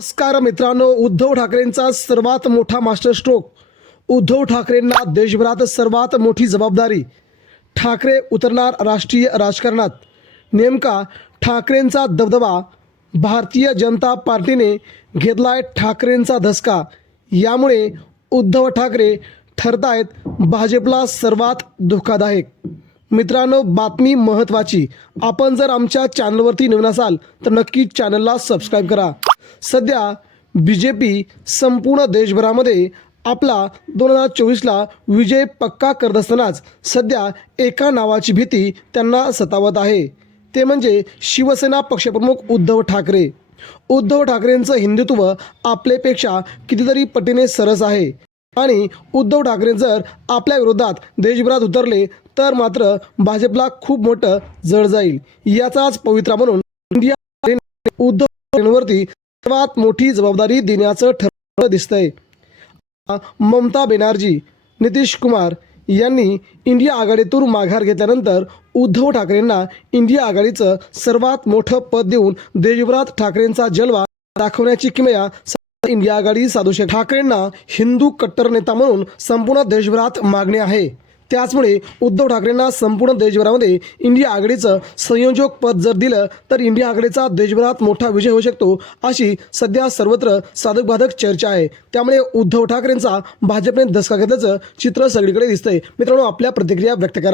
नमस्कार मित्रांनो उद्धव ठाकरेंचा सर्वात मोठा मास्टर स्ट्रोक उद्धव ठाकरेंना देशभरात सर्वात मोठी जबाबदारी. ठाकरे उतरणार राष्ट्रीय राजकारणात. नेमका ठाकरेंचा दबदबा भारतीय जनता पार्टीने घेतलाय ठाकरेंचा धसका. यामुळे उद्धव ठाकरे ठरतायत भाजपला सर्वात धोकादायक. मित्रांनो बातमी महत्त्वाची. आपण जर आमच्या चॅनलवरती नवीन असाल तर नक्की चॅनलला सबस्क्राईब करा. सध्या बी जे पी संपूर्ण देशभरामध्ये आपला दोन हजार चोवीसला विजय पक्का करत असतानाच सध्या एका नावाची भीती त्यांना सतावत आहे. ते म्हणजे शिवसेना पक्षप्रमुख उद्धव ठाकरे. उद्धव ठाकरेंचं हिंदुत्व आपल्यापेक्षा कितीतरी पटीने सरस आहे. आणि उद्धव ठाकरे जर आपल्या विरोधात देशभरात उतरले तर मात्र भाजपला खूप मोठं जड जाईल. याचाच पवित्रा म्हणून इंडिया उद्धव ठाकरेंवरती सर्वात मोठी जबाबदारी देण्याचं ठरवलं दिसतंय. ममता बॅनर्जी नितीश कुमार यांनी इंडिया आघाडीतून माघार घेतल्यानंतर उद्धव ठाकरेंना इंडिया आघाडीचं सर्वात मोठं पद देऊन देशभरात ठाकरेंचा जलवा दाखवण्याची किमया इंडिया आघाडी साधू शकते ठाकरेंना हिंदू कट्टर नेता म्हणून संपूर्ण देशभरात मागणी आहे. त्याचमुळे उद्धव ठाकरेंना संपूर्ण देशभरामध्ये इंडिया आघाडीचं संयोजक पद जर दिलं तर इंडिया आघाडीचा देशभरात मोठा विजय होऊ शकतो अशी सध्या सर्वत्र साधक बाधक चर्चा आहे. त्यामुळे उद्धव ठाकरेंचा भाजपने धसका घेतल्याचं चित्र सगळीकडे दिसतंय. मित्रांनो आपल्या प्रतिक्रिया व्यक्त करा.